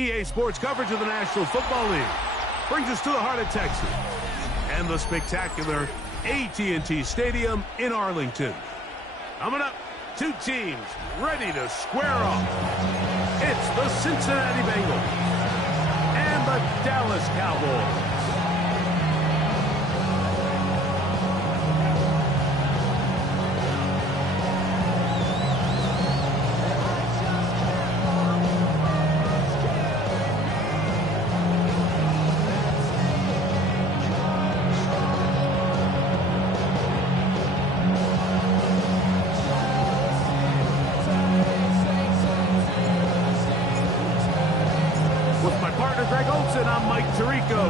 EA Sports coverage of the National Football League brings us to the heart of Texas and the spectacular AT&T Stadium in Arlington. Coming up, two teams ready to square off. It's the Cincinnati Bengals and the Dallas Cowboys.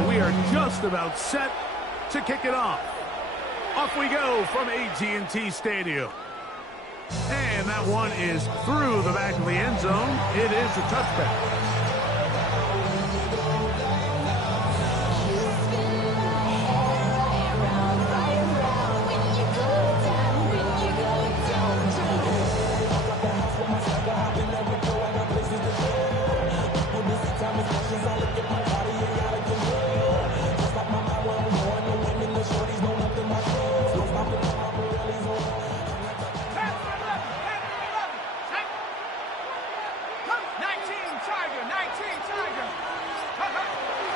We are just about set to kick it off. Off we go from AT&T Stadium. And that one is through the back of the end zone. It is a touchback.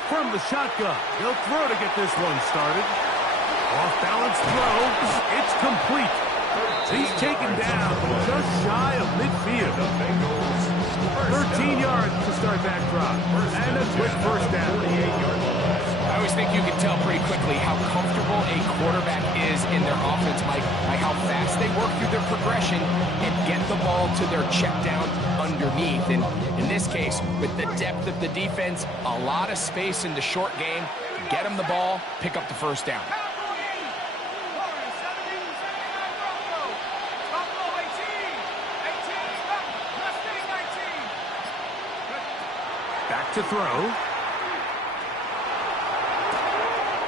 From the shotgun, he'll throw to get this one started. Off-balance throw, it's complete. He's taken down just shy of midfield. 13 yards to start that drive, and a quick first down. I always think you can tell pretty quickly how comfortable a quarterback is in their offense, Mike, by how fast they work through their progression and get the ball to their check down underneath. And in this case, with the depth of the defense, a lot of space in the short game, get them the ball, pick up the first down. Back to throw.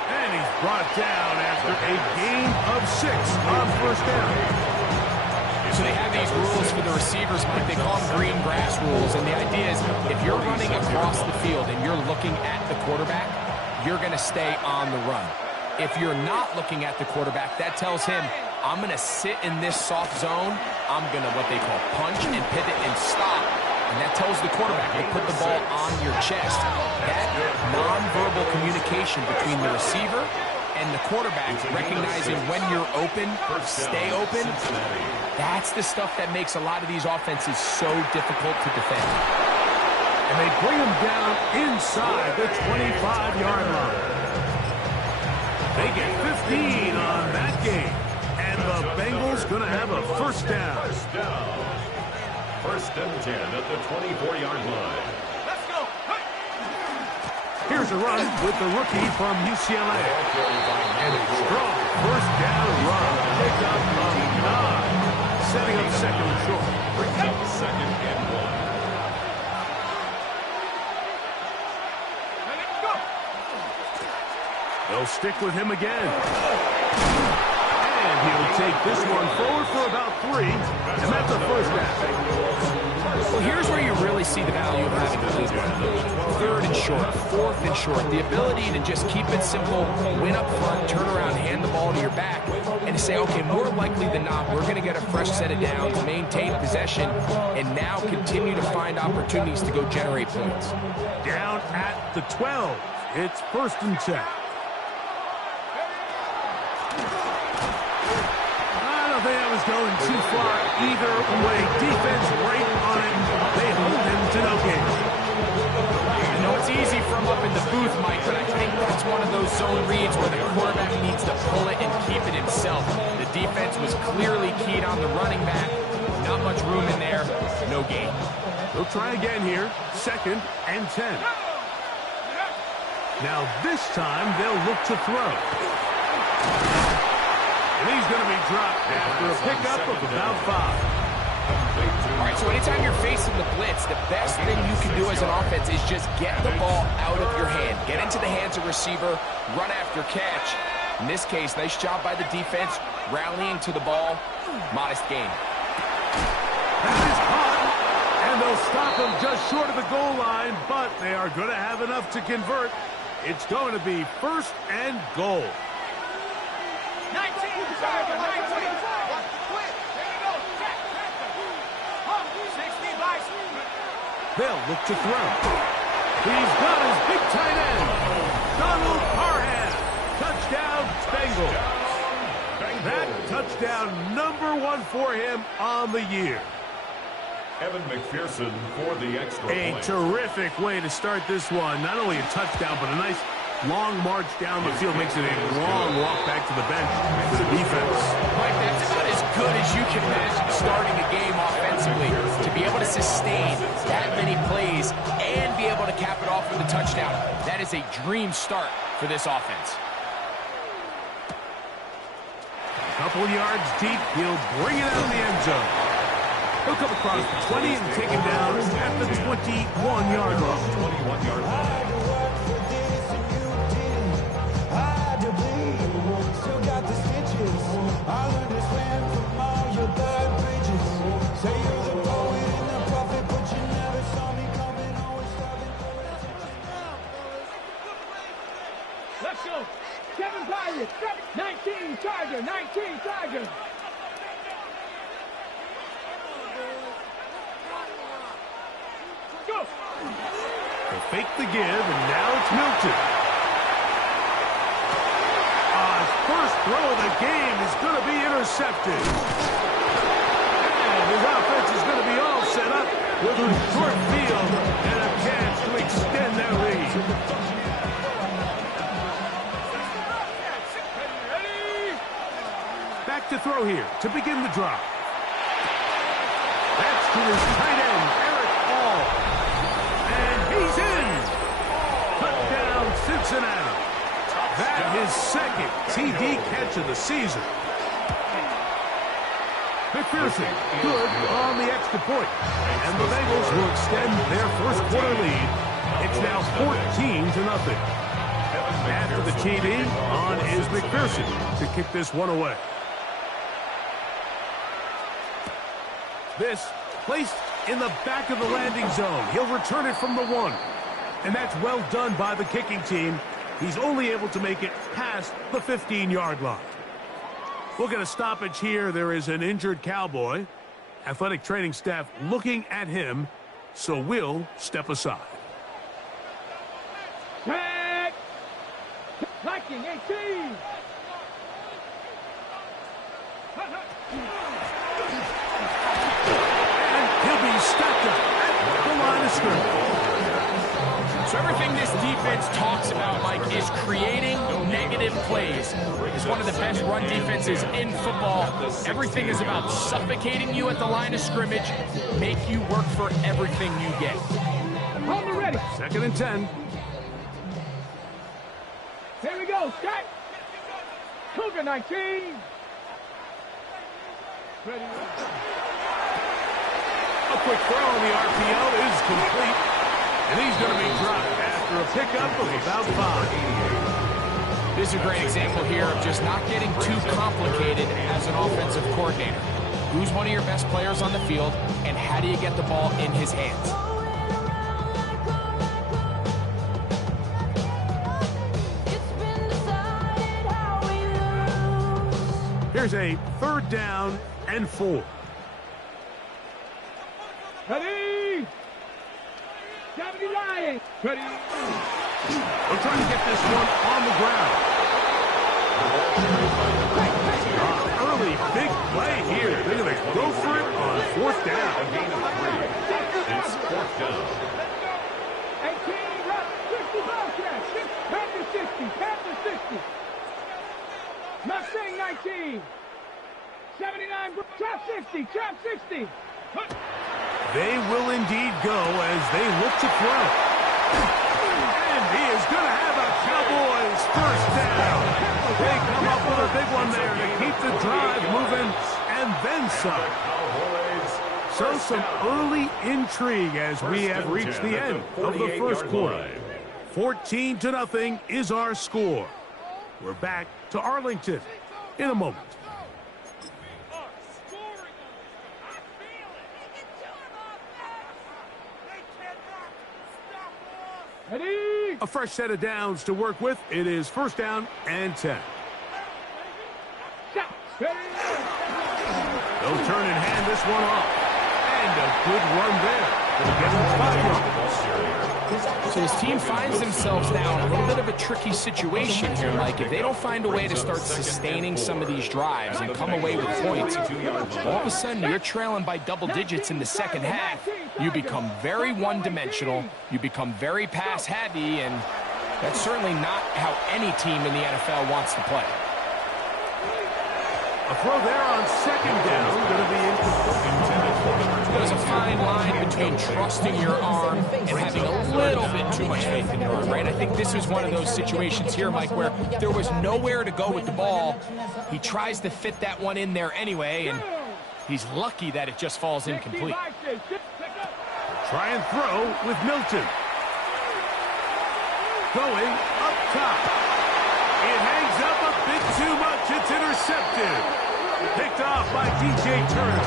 And he's brought down after a gain of 6 on first down. So they have these rules for the receivers, Mike. They call them green grass rules. And the idea is if you're running across the field and you're looking at the quarterback, you're going to stay on the run. If you're not looking at the quarterback, that tells him, I'm going to sit in this soft zone. I'm going to what they call punch and pivot and stop. And that tells the quarterback to put the ball on your chest. That nonverbal communication between the receiver and the quarterback, recognizing when you're open, stay open, that's the stuff that makes a lot of these offenses so difficult to defend. And they bring him down inside the 25-yard line. They get 15 on that game. And the Bengals going to have a first down. First and 10 at the 24-yard line. Let's go. Here's a run with the rookie from UCLA. And a strong first down run. Pick up of 9. Setting up second and short. Brings up second and 1. They'll stick with him again. And he'll take this one forward for about 3. And that's a first down. Well, here's where you really see the value of having a lead run. 3rd and short, 4th and short. The ability to just keep it simple, win up front, turn around, hand the ball to your back, and to say, okay, more likely than not, we're going to get a fresh set of downs, maintain possession, and now continue to find opportunities to go generate points. Down at the 12. It's 1st and 10. I don't think that was going too far either way. Defense right on it. They hold him to no gain. I know it's easy from up in the booth, Mike, but I think that's one of those zone reads where the quarterback needs to pull it and keep it himself. The defense was clearly keyed on the running back. Not much room in there. No gain. They'll try again here. 2nd and 10. Now this time they'll look to throw. And he's going to be dropped after a pickup of about 5. All right, so anytime you're facing the blitz, the best thing you can do as an offense is just get the ball out of your hand. Get into the hands of receiver, run after catch. In this case, nice job by the defense, rallying to the ball. Modest gain. That is caught, and the They'll stop him just short of the goal line, but they are going to have enough to convert. It's going to be 1st and goal. 19, 19. They'll look to throw. He's got his big tight end, Donald Parham. Touchdown, Bengals. That touchdown #1 for him on the year. Evan McPherson for the extra A point. terrific way to start this one. Not only a touchdown, but a nice long march down the field. Makes it a long walk back to the bench for the defense. Mike, that's about as good as you can imagine starting a game offensively. To be able to sustain that many plays and be able to cap it off with a touchdown. That is a dream start for this offense. A couple yards deep, he'll bring it out of the end zone. He'll come across the 20 and take him down at the 21-yard line. 21-yard line. Let's go. Kevin Byers, 19 Charger, 19 Charger. Go. They fake the give, and now it's Milton. His first throw of the game is going to be intercepted. And his offense is going to be all set up with a short field and a chance to extend their lead. Back to throw here to begin the drive. That's to his tight end, Eric Hall. And he's in. Touchdown, Cincinnati. That his second TD catch of the season. McPherson, good on the extra point. And the Bengals will extend their first quarter lead. It's now 14-0. After the TD, on is McPherson to kick this one away. This placed in the back of the landing zone. He'll return it from the 1. And that's well done by the kicking team. He's only able to make it past the 15-yard line. We'll get a stoppage here. There is an injured Cowboy. Athletic training staff looking at him, so we'll step aside. Tag. Viking 18. And he'll be stopped at the line of scrimmage. So everything this defense talks about, Mike, is creating negative plays. It's one of the best run defenses in football. Everything is about suffocating you at the line of scrimmage, make you work for everything you get. Hold the ready. 2nd and 10. Here we go. Start. Cougar 19. Ready. A quick throw on the RPO is complete. And he's going to be dropped after a pickup of about 5. This is a great example here of just not getting too complicated as an offensive coordinator. Who's one of your best players on the field, and how do you get the ball in his hands? Here's a 3rd down and 4. Ready. 70 Lions. Ready. We're trying to get this one on the ground. Early big play here. They're going to go for it on 4th down. A gain of 3. It's 4th down. 18, 60 Bobcats. 60. Mustang 19. 79, trap 60. They will indeed go as they look to throw. And he is going to have a Cowboys first down. They come up with a big one there to keep the drive moving and then some. So some early intrigue as we have reached the end of the first quarter. 14-0 is our score. We're back to Arlington in a moment. Ready? A fresh set of downs to work with. It is 1st down and 10. Ready? They'll turn and hand this one off. And a good run there. They'll get him 5 yards. So this team finds themselves now in a little bit of a tricky situation here, Mike. If they don't find a way to start sustaining some of these drives and come away with points, all of a sudden you're trailing by double digits in the second half. You become very one-dimensional. You become very pass-heavy, and that's certainly not how any team in the NFL wants to play. A throw there on 2nd down. Going to be incomplete. There's a fine line between trusting your arm and having a little bit too much faith in your arm, right? I think this was one of those situations here, Mike, where there was nowhere to go with the ball. He tries to fit that one in there anyway, and he's lucky that it just falls incomplete. Try and throw with Milton. Going up top. It hangs up a bit too much. It's intercepted. Picked off by DJ Turner.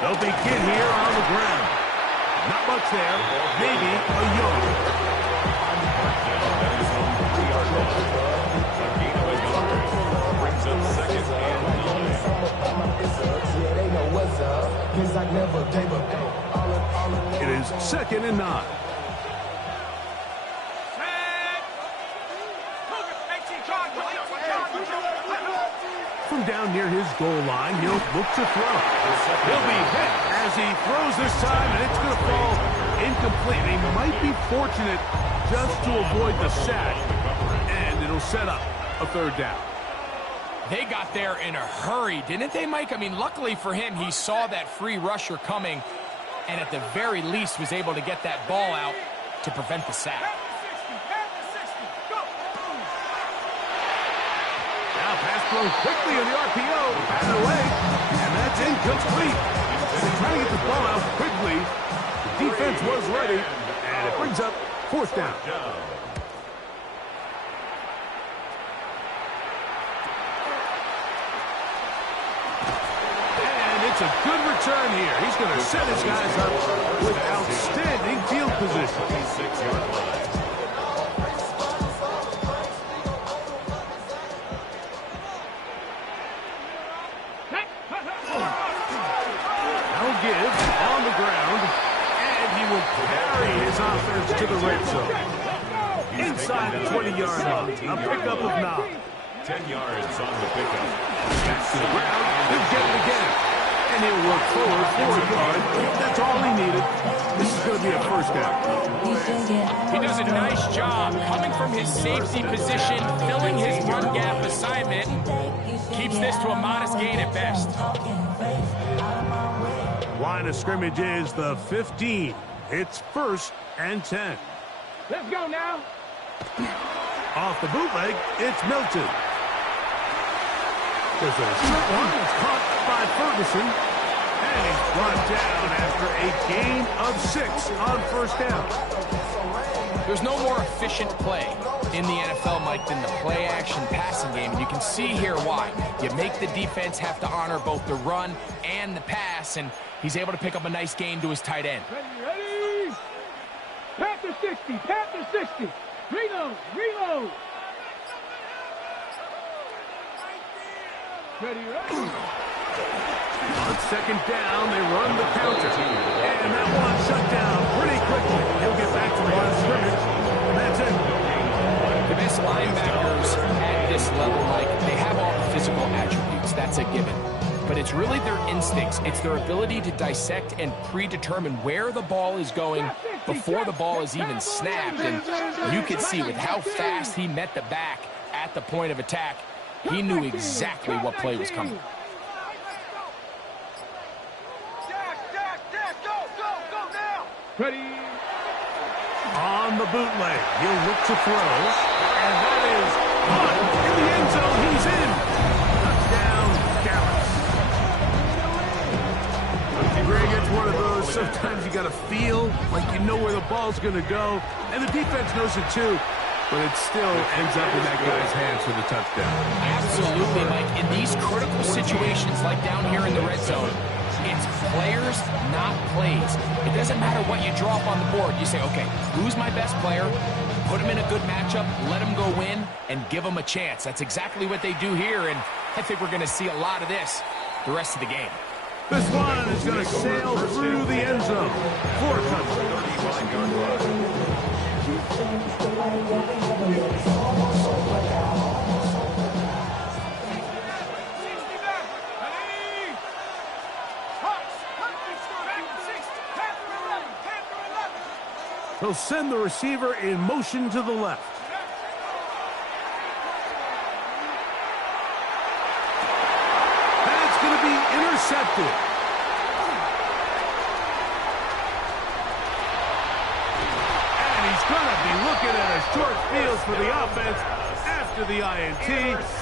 They'll begin here on the ground. Not much there. Maybe a yard. Brings up 2nd and 9. It is 2nd and 9. From down near his goal line, he'll look to throw. He'll be hit as he throws this time, and it's going to fall incomplete. He might be fortunate just to avoid the sack, and it'll set up a 3rd down. They got there in a hurry, didn't they, Mike? I mean, luckily for him, he saw that free rusher coming, and at the very least was able to get that ball out to prevent the sack. Now pass thrown quickly on the RPO, batted away, and that's incomplete. They're trying to get the ball out quickly. The defense was ready, and it brings up 4th down. It's a good return here. He's going to set his guys up with outstanding field position. 6-yard line. Now give on the ground, and he will carry his offense to the red zone. Inside the 20-yard line. A pickup of 9. 10 yards on the pickup. Back to the ground. He'll get it again. And he'll work forward 4 yards. That's all he needed. This is going to be a 1st down. He does a nice job coming from his safety position, filling his run gap assignment. Keeps this to a modest gain at best. Line of scrimmage is the 15. It's 1st and 10. Let's go now. Off the bootleg, it's Milton. There's a short one. It's caught by Ferguson. And he's brought down after a gain of 6 on 1st down. There's no more efficient play in the NFL, Mike, than the play-action passing game. And you can see here why. You make the defense have to honor both the run and the pass, and he's able to pick up a nice gain to his tight end. Ready? Panther 60, Panther 60. Reload, reload. Ready? On 2nd down, they run the counter. And that one shut down pretty quickly. He'll get back to the line of scrimmage, and that's it. The best linebackers at this level, Mike, they have all the physical attributes. That's a given. But it's really their instincts. It's their ability to dissect and predetermine where the ball is going before the ball is even snapped. And you can see with how fast he met the back at the point of attack, he knew exactly what play was coming. Ready? On the bootleg, he'll look to throw. And that is caught in the end zone. He's in. Touchdown, Dallas. Greg, it's one of those, sometimes you got to feel like you know where the ball's going to go. And the defense knows it too. but it still ends up in that guy's hands for the touchdown. Absolutely, Mike. In these critical situations, like down here in the red zone, it's players, not plays. It doesn't matter what you draw up on the board. You say, okay, who's my best player? Put him in a good matchup, let him go win, and give him a chance. That's exactly what they do here, and I think we're going to see a lot of this the rest of the game. This one is going to sail through the end zone. 4 touchdowns. He'll send the receiver in motion to the left. That's going to be intercepted. And he's going to be looking at a short field for the offense after the INT.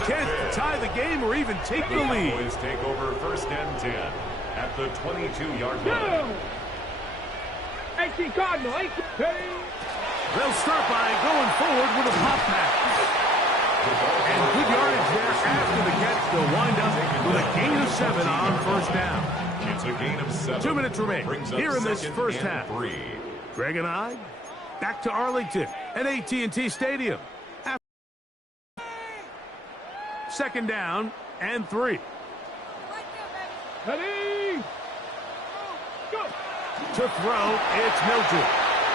Chance to tie the game or even take the lead. Boys take over 1st and 10 at the 22-yard line. 18 Cardinal, 18. They'll start by going forward with a pop pass. And good yardage there after the catch. They'll wind up with a gain of 7 on 1st down. It's a gain of 7. 2 minutes remain here in this first half. 3. Greg and I back to Arlington at AT&T Stadium. 2nd down and 3. Ready? Go. To throw, it's Milton.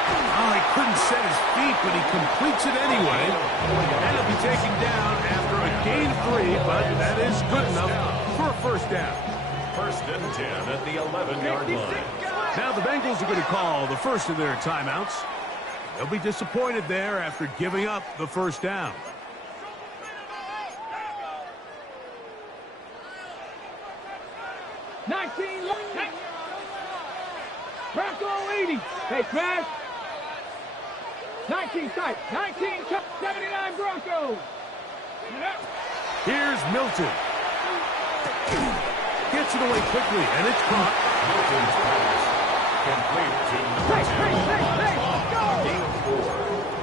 Oh, he couldn't set his feet, but he completes it anyway. And he'll be taken down after a gain of 3, but that is good enough for a 1st down. 1st and 10 at the 11-yard line. Now the Bengals are going to call the first of their timeouts. They'll be disappointed there after giving up the 1st down. Bronco 80. Hey, smash. 19 tight. 19 79 Broncos. Here's Milton. Gets it away quickly, and it's caught. Milton's pass complete to Hey, go!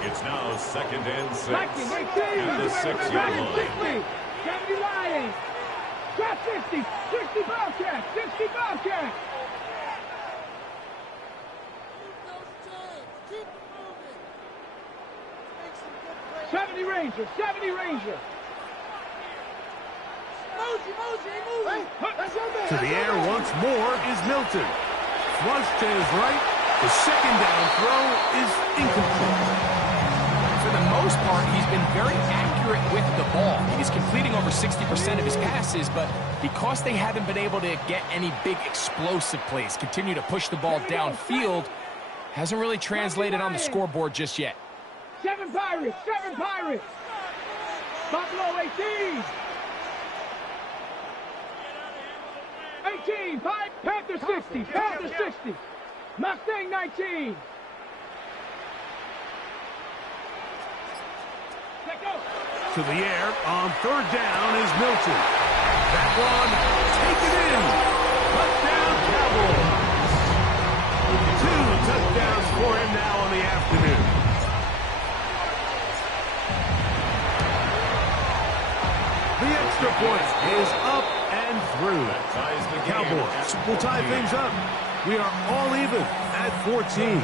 It's now 2nd and 6 19, 18. at the 6-yard line. 70 Lions. Drop 60. 60 Bobcats. 60 Bobcats. Keep it moving. Make some good plays. 70 Ranger. 70 Ranger. Mosey, moving. That's your man. To the air once more is Milton. Flush to his right. The 2nd down throw is incomplete. For the most part, he's been very accurate with the ball. He's completing over 60% of his passes, but because they haven't been able to get any big explosive plays, continue to push the ball downfield, hasn't really translated on the scoreboard just yet. 7 Pirates. 7 Pirates. Buffalo 18. 18. Panther 60. Panther 60. Mustang 19. To the air on 3rd down is Milton. That one taken in. Touchdown Cowboys. 2 touchdowns for him now on the afternoon. The extra point is up and through. Cowboys will tie things up. We are all even at 14.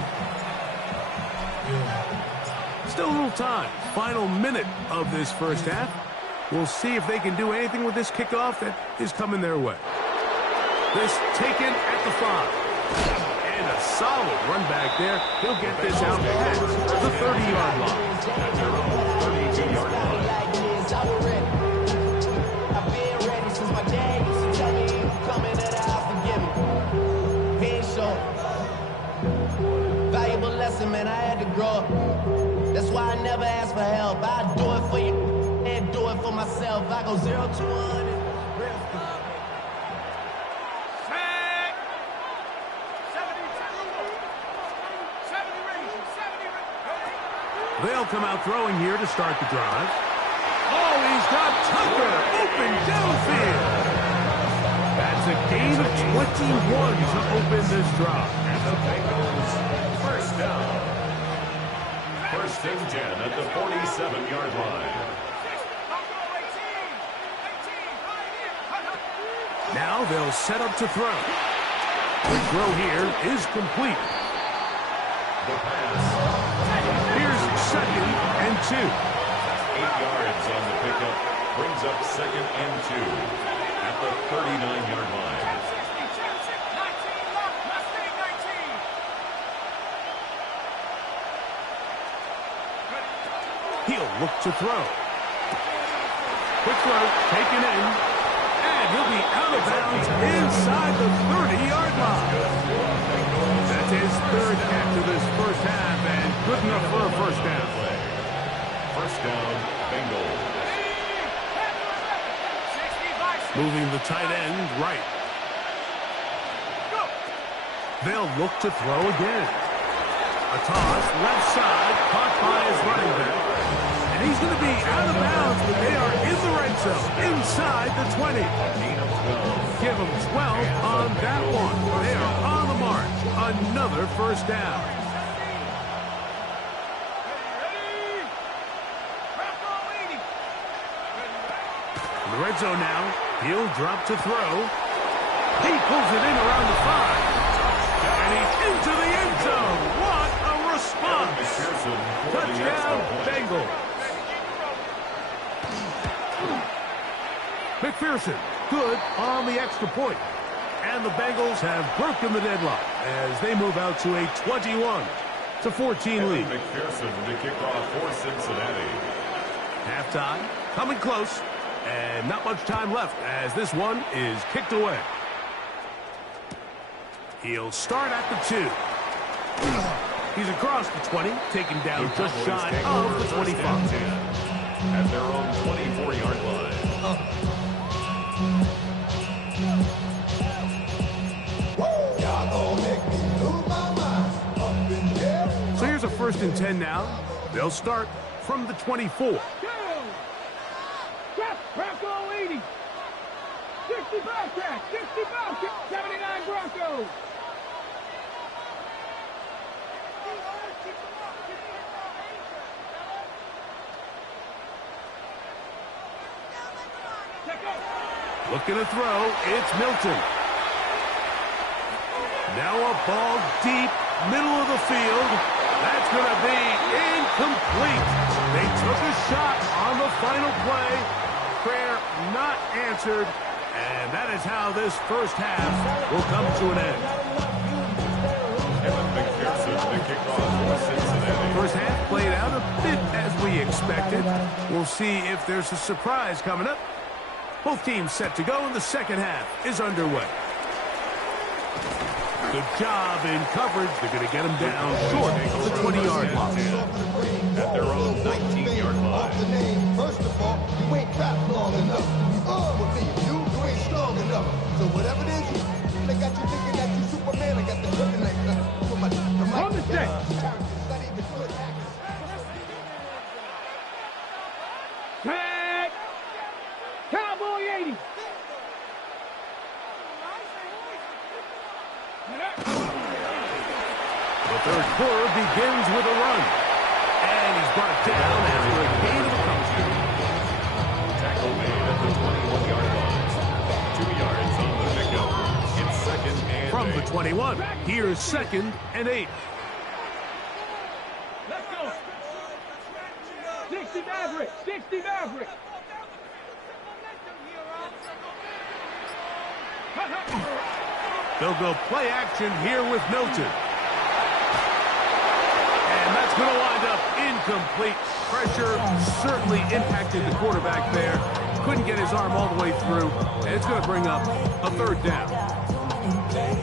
Still a little time. Final minute of this first half. We'll see if they can do anything with this kickoff that is coming their way. This taken at the 5. And a solid run back there. He'll get this out past the 30-yard line. At their own 32-yard line. I've been ready since my dad used to tell me he was coming to the house to get me. Head short. Valuable lesson, man, I had to grow up. That's why I never ask for help. I do it for you and do it for myself. I go 0 to 100. They'll come out throwing here to start the drive. Oh, he's got Tucker open downfield. That's a gain of 21 to open this drive. And the Bengals 1st down. 1st First and 10 at the 47-yard line. Now they'll set up to throw. The throw here is complete. The pass. Here's 2nd and 2. 8 yards on the pickup. Brings up 2nd and 2 at the 39-yard line. He'll look to throw. Quick throw, taken in. And he'll be out of bounds inside the 30-yard line. That's his 3rd catch of this first half, and good enough for a first down. First down, Bengals. Moving the tight end right. They'll look to throw again. A toss, left side, caught by his running back. And he's going to be out of bounds, but they are in the red zone, inside the 20. Give them 12 on that one. They are on the march. Another first down. In the red zone now, he'll drop to throw. He pulls it in around the 5. And he's into the end zone. What a response. Touchdown, Bengals. McPherson, good on the extra point. And the Bengals have broken the deadlock as they move out to a 21-14 lead. McPherson to kick off for Cincinnati. Halftime, coming close, and not much time left as this one is kicked away. He'll start at the 2. He's across the 20, taken down just shy of the 25. At their own 24-yard line. So here's a 1st and 10 now. They'll start from the 24. Go! Step, Bronco 80. 60 Bobcat, 60 Bobcat, 79 Broncos. Looking to throw, it's Milton. Now a ball deep, middle of the field. That's going to be incomplete. They took a shot on the final play. Prayer not answered. And that is how this first half will come to an end. First half played out a bit as we expected. We'll see if there's a surprise coming up. Both teams set to go, and the second half is underway. Good job in coverage. They're going to get him down short of the 20-yard line. At their own 19-yard line. First of all, you ain't rap long enough. With me, you ain't strong enough. So whatever it is, they got you thinking that you Superman. I got the kryptonite. On the set. Tag. Cowboy 80. The third quarter begins with a run. And he's brought down after a gain of a touchdown. Tackle made at the 21-yard line. 2 yards on the pickup. It's 2nd and 8. From the 21, here's 2nd and 8. Let's go. 60 Maverick. 60 Maverick. They'll go play action here with Milton. And that's going to wind up incomplete. Pressure certainly impacted the quarterback there. Couldn't get his arm all the way through. And it's going to bring up a 3rd down.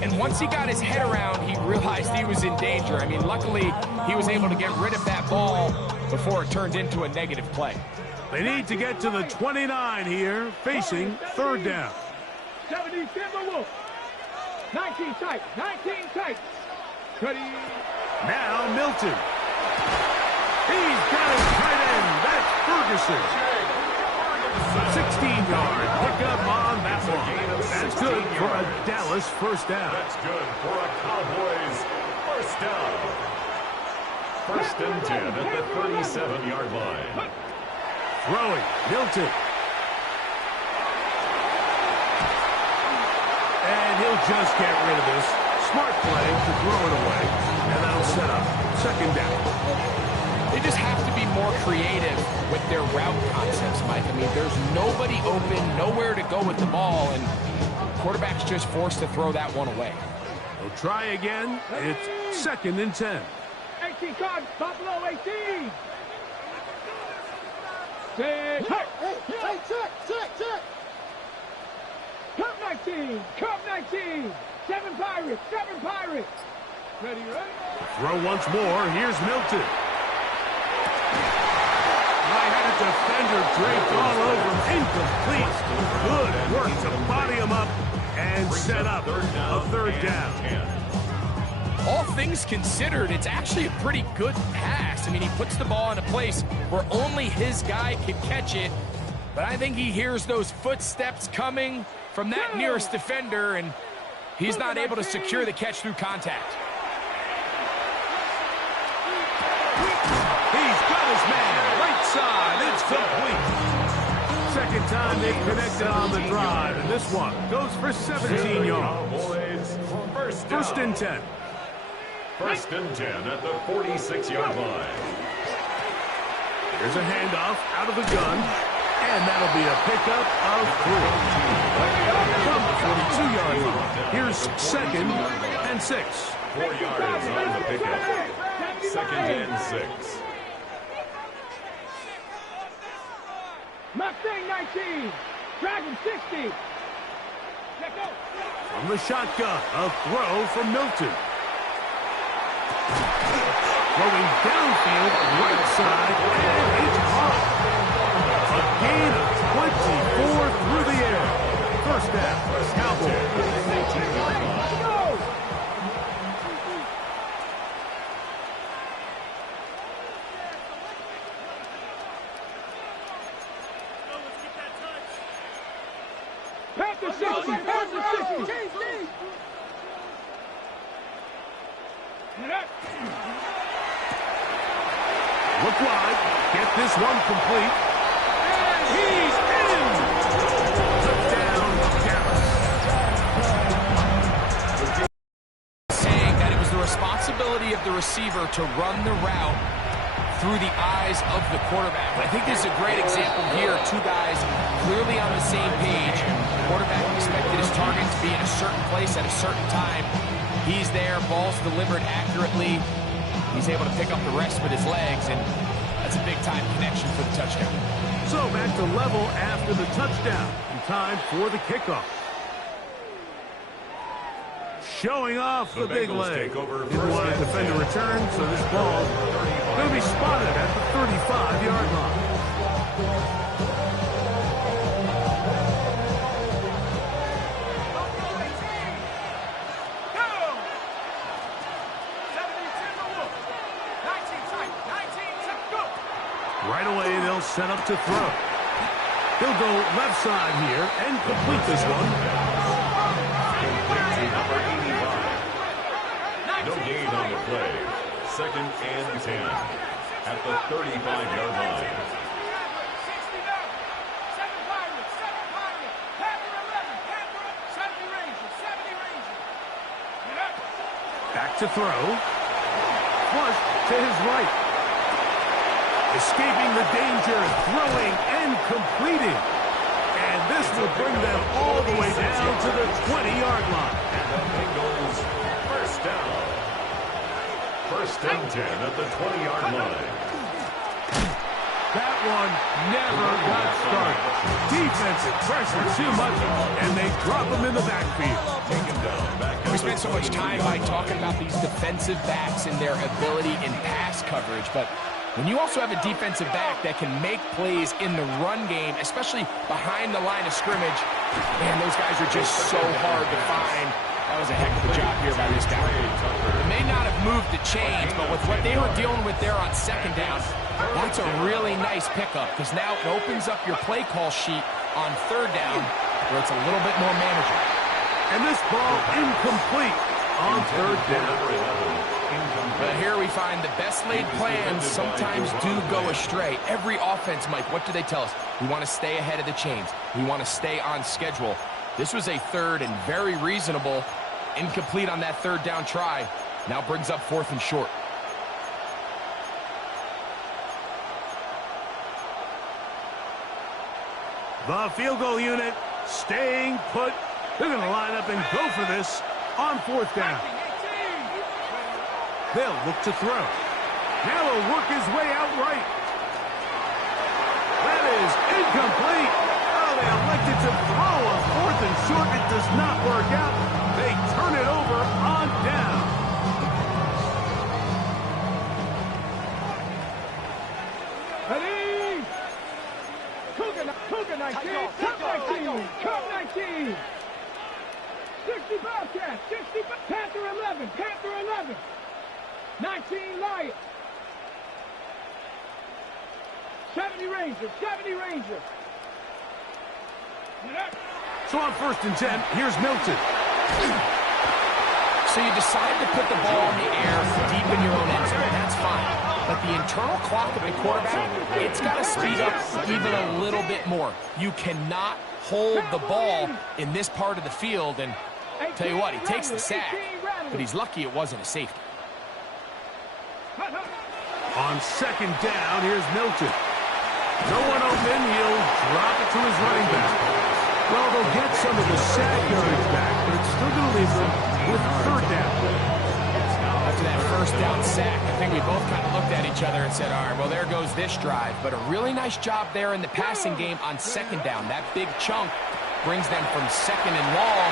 And once he got his head around, he realized he was in danger. I mean, luckily, he was able to get rid of that ball before it turned into a negative play. They need to get to the 29 here, facing 3rd down. 70 Timberwolves. 19 tight. 19 tight. Cuddy. Now Milton. He's got his tight end. That's Ferguson. 16-yard pickup on that one. That's good for a Dallas first down. That's good for a Cowboys first down. First and 10 at the 37-yard line. Throwing, Milton. And he'll just get rid of this. Smart play to throw it away. And that'll set up second down. They just have to be more creative with their route concepts, Mike. I mean, there's nobody open, nowhere to go with the ball, and quarterback's just forced to throw that one away. They'll try again. It's second and 10. 18 cards, Buffalo 18. Six. Hey, check. Cup 19. Cup 19. 7 Pirates. Ready? Throw once more. Here's Milton. I had a defender draped all over him. Incomplete. Good work to body him up and set up a third down. All things considered, it's actually a pretty good pass. I mean, he puts the ball in a place where only his guy can catch it. But I think he hears those footsteps coming from that nearest defender, and he's not able to secure the catch through contact. He's got his man. Right side. It's complete. Second time they've connected on the drive, and this one goes for 17 yards. First and 10. First and 10 at the 46-yard line. Here's a handoff out of the gun, and that'll be a pickup of 3. From the 42-yard line. Here's second and 6. 4 yards on the pickup. Second and 6. Mustang 19. Dragon 60. Let go. From the shotgun, a throw from Milton. Throwing downfield, right side, and it's caught. A gain of 24 through the air. First down, Cowboys. Panther 60. Look wide. Get this one complete. And he's in. Touchdown, Dallas. Saying that it was the responsibility of the receiver to run the route through the eyes of the quarterback. I think this is a great example here. Two guys clearly on the same page. Quarterback expected his target to be in a certain place at a certain time. He's there, ball's delivered accurately. He's able to pick up the rest with his legs, and that's a big-time connection for the touchdown. So back to level after the touchdown, and time for the kickoff. Showing off the big leg. Didn't want to defend a return, so this ball going to be spotted at the 35-yard line. Right away, they'll set up to throw. He'll go left side here and complete this one. Number 85. No gain on the play. Second and 10 at the 35-yard line. Back to throw. Flush to his right. Escaping the danger, throwing and completing. And this will bring them all the way down to the 20-yard line. And the Bengals first down. First and 10 at the 20-yard line. That one never got started. Defensive pressure too much, and they drop him in the backfield. Taken down back. We spent so much time by talking about these defensive backs and their ability in pass coverage, but when you also have a defensive back that can make plays in the run game, especially behind the line of scrimmage, man, those guys are just so hard to find. That was a heck of a job here by this guy. They may not have moved the chains, but with what they were dealing with there on second down, that's a really nice pickup, because now it opens up your play call sheet on third down where it's a little bit more manageable. And this ball incomplete. on third down. But here we find the best laid plans sometimes do go astray. Every offense, Mike, what do they tell us? We want to stay ahead of the chains. We want to stay on schedule. This was a third and very reasonable. Incomplete on that third down try. Now brings up 4th and short. The field goal unit staying put. They're going to line up and go for this on 4th down. They'll look to throw. Now he'll work his way out right. That is incomplete. Oh, they elected to throw on 4th and short. It does not work out. They turn it over on down. Ready? Cougar 19, Cup 19, Cup 19. 60 Bobcats, 60 Panther 11, Panther 11. 19 Lions. 70 Rangers, 70 Rangers. So on 1st and 10, here's Milton. So you decide to put the ball in the air deep in your own end zone. That's fine. But the internal clock of the quarterback, it's got to speed up even a little bit more. You cannot hold the ball in this part of the field. And tell you what, he takes the sack, but he's lucky it wasn't a safety. On 2nd down, here's Milton. No one open, he'll drop it to his running back. Well, they'll get some of the sack yardage back, but it's still going to leave them with 3rd down. After that 1st down sack, I think we both kind of looked at each other and said, all right, well, there goes this drive. But a really nice job there in the passing game on 2nd down. That big chunk brings them from 2nd and long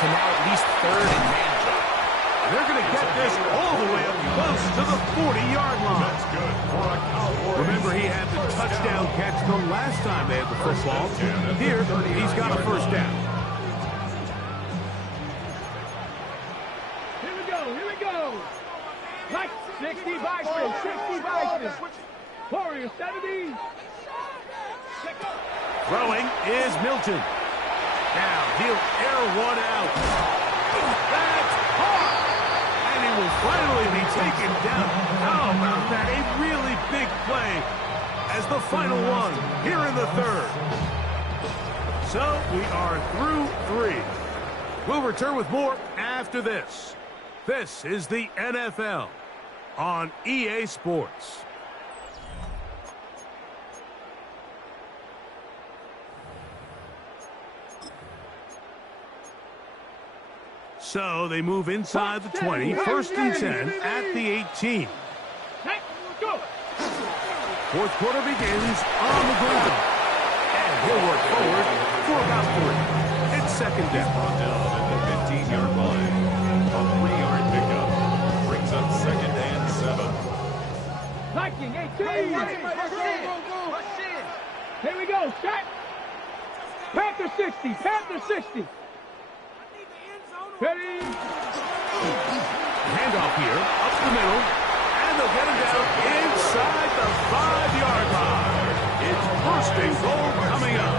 to now at least 3rd and manageable. They're going to get this all the way up close to the 40-yard line. That's good for a Cowboys. Remember, he had the touchdown catch the last time they had the football. Here, he's got a 1st down. Here we go. Like 60 Vikings, 60 Vikings. Warriors, 70. Throwing is Milton. Now, he'll air one out. That's hard. And he will finally be taken down. How about that? A really big play as the final one here in the 3rd. So we are through 3. We'll return with more after this. This is the NFL on EA Sports. So they move inside the 20, 1st and 10 at the 18. 4th quarter begins on the ground. And he'll work forward for about 3. It's 2nd down. Brought down at the 15-yard line. A 3-yard pickup brings up 2nd and 7. Viking 18. Here we go. Shot. Panther 60. Panther 60. Ready? Handoff here, up the middle, and they'll get him down inside the 5-yard line. It's 1st and goal coming up.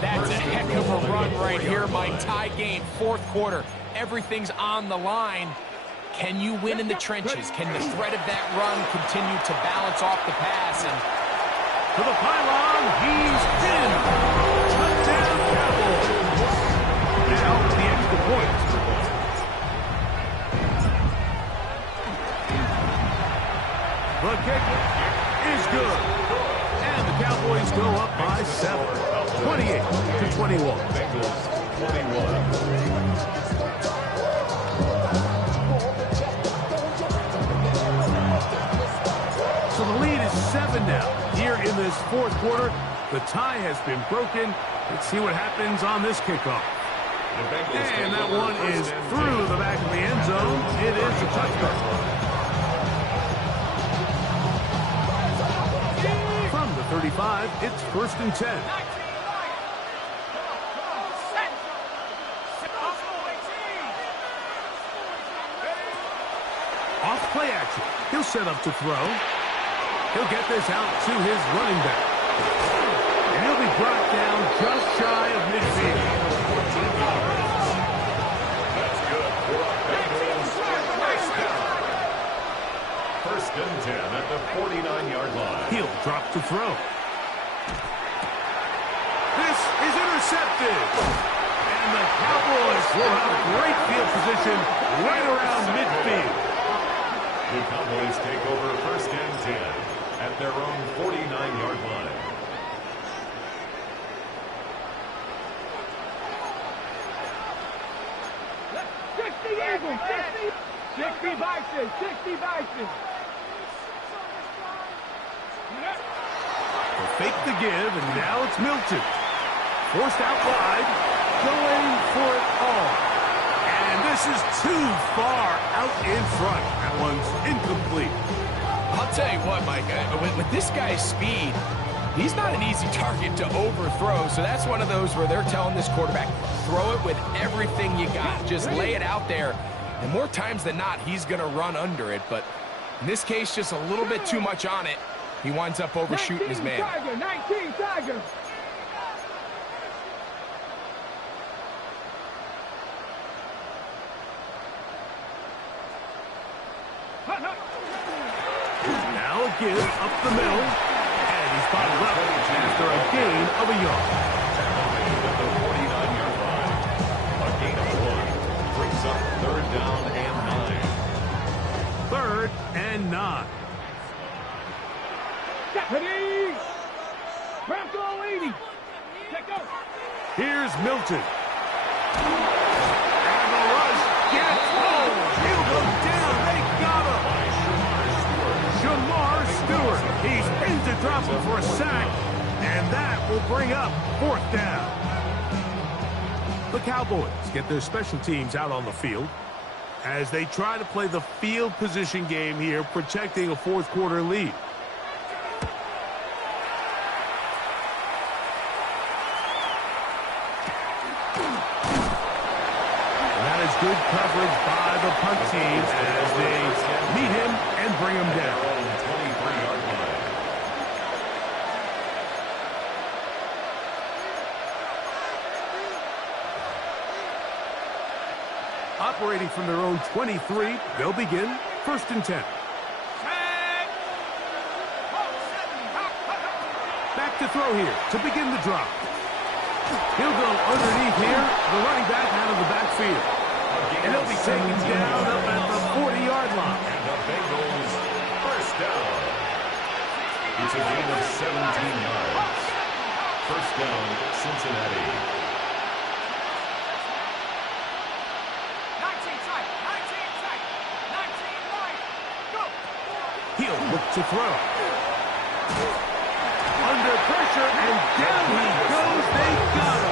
That's a heck of a run right here, Mike. Tie game, 4th quarter. Everything's on the line. Can you win in the trenches? Can the threat of that run continue to balance off the pass? And to the pylon, he's in. Touchdown, Cowboys. Now the extra point. The kick is good. And the Cowboys go up by 7. 28-21. Bengals 21. So the lead is 7 now. Here in this 4th quarter, the tie has been broken. Let's see what happens on this kickoff. And that one is through the back of the end zone. It is a touchdown. From the 35, it's 1st and 10. Off play action. He'll set up to throw. He'll get this out to his running back. And he'll be brought down just shy of midfield. That's good for a Drop to throw. This is intercepted. And the Cowboys will have great field position right around midfield. The Cowboys take over 1st and 10 at their own 49-yard line. Eagles, 60 Bison, 60 Bison. They'll fake the give, and now it's Milton. Forced out wide, going for it all. And this is too far out in front. That one's incomplete. I'll tell you what, Mike, with this guy's speed, he's not an easy target to overthrow, so that's one of those where they're telling this quarterback, throw it with everything you got. Just lay it out there. And more times than not, he's going to run under it. But in this case, just a little bit too much on it. He winds up overshooting his man. 19 Tiger. Now a give up the middle. And he's bottled up after a gain of a yard. At the 49-yard line. A gain of 1 brings up 3rd down and 9. 3rd and 9. Ready? Bronco 80. Check out. Here's Milton. And the rush gets home. He'll go down. They got him. Shamar Stewart. He's into dropping for a sack. And that will bring up 4th down. The Cowboys get their special teams out on the field as they try to play the field position game here, protecting a 4th quarter lead. Good coverage by the punt team as they meet him and bring him down. 23-yard line. Operating from their own 23, they'll begin 1st and 10. Back to throw here to begin the drop. He'll go underneath here, the running back out of the backfield. And he'll be taken down up at the 40-yard line. And the Bengals 1st down. It's a gain of 17 yards. 1st down, Cincinnati. 19 tight, 19 right, go! He'll look to throw. Under pressure, and down he goes. They got him.